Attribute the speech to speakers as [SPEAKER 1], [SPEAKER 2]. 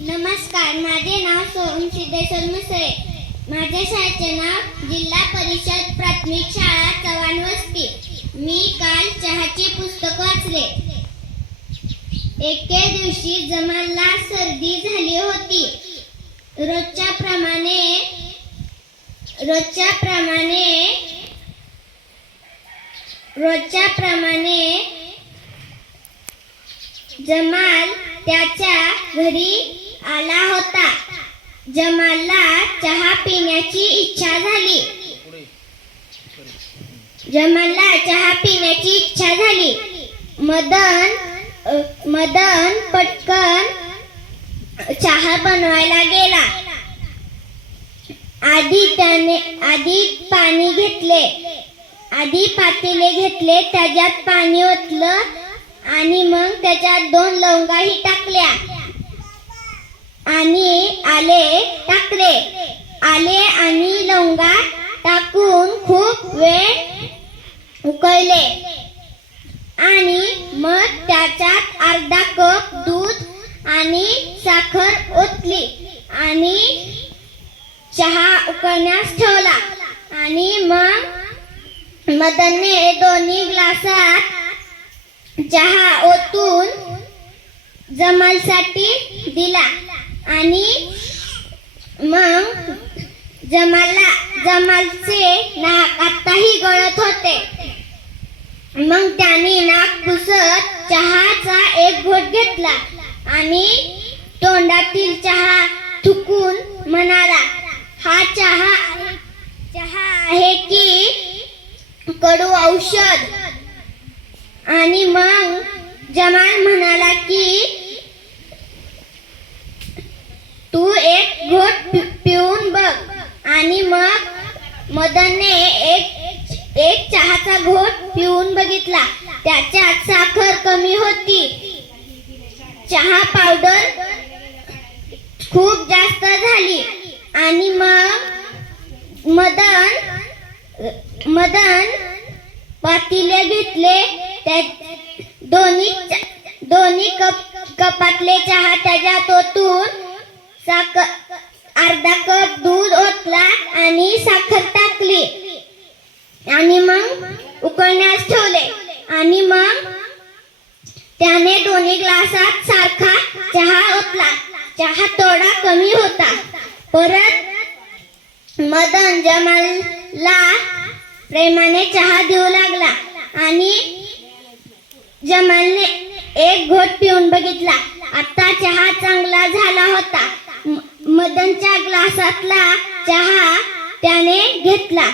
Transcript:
[SPEAKER 1] नमस्कार माझे नाव सोहम सिद्धेश्वर मुसळे माझ्या शाळेचे नाव जिल्हा परिषद प्राथमिक शाळा चव्हाण वस्ती. मी काल चहाचे पुस्तक वाचले. एके दिवशी जमालला सर्दी झाली होती. रोजच्या प्रमाणे रोजच्या प्रमाणे रोजच्या प्रमाणे जमाल त्याच्या घरी आला होता. जमालला चहा पिण्याची इच्छा झाली. जमालला चहा पिण्याची इच्छा झाली. मदन मदन पटकन चहा बनवायला गेला. आधी त्याने आधी पाणी घेतले. आधी पातेले घेतले त्याच्यात पाणी ओतलं आणि मग त्याच्यात दोन लवंगाही टाकल्या. आले टाकले. आले आणि लवंगा टाकून खूप वेळ उकळले. आणि मग त्याच्यात अर्धा कप दूध आणि साखर ओतली आणि चहा उकळण्यास ठेवला. आणि मग मदनने दोन्ही ग्लासात चहा ओतून जमालसाठी दिला. आणि मग जमाला जमालचे नाक आताही गळत होते. मग त्याने नाक पुसत चहाचा एक घोट घेतला आणि तोंडातील चहा थुकून म्हणाला हा चहा चहा आहे की कडू औषध? आणि मग जमाल म्हणाला की तू एक घोट पिऊन बघ. आणि मग मदनने एक एक चहाचा घोट पिऊन बघितला. त्याच्यात साखर कमी होती. चहा पावडर खूप जास्त झाली. आणि मग मदन मदन पातीले घेतले. त्या दोन्ही च- दोन्ही कप कपातले चहा त्याच्यात ओतून साखर अर्धा कप दूध ओतला आणि साखर टाकली. आणि मग उकळण्यास ठेवले. आणि मग त्याने दोन्ही ग्लासात सारखा चहा ओतला. चहा थोडा कमी होता. परत मदन जमालला प्रेमाने चहा देऊ लागला आणि जमालने एक घोट पिऊन बघितला. आता चहा चांगला झाला होता. मदनच्या ग्लासातला चहा त्याने घेतला.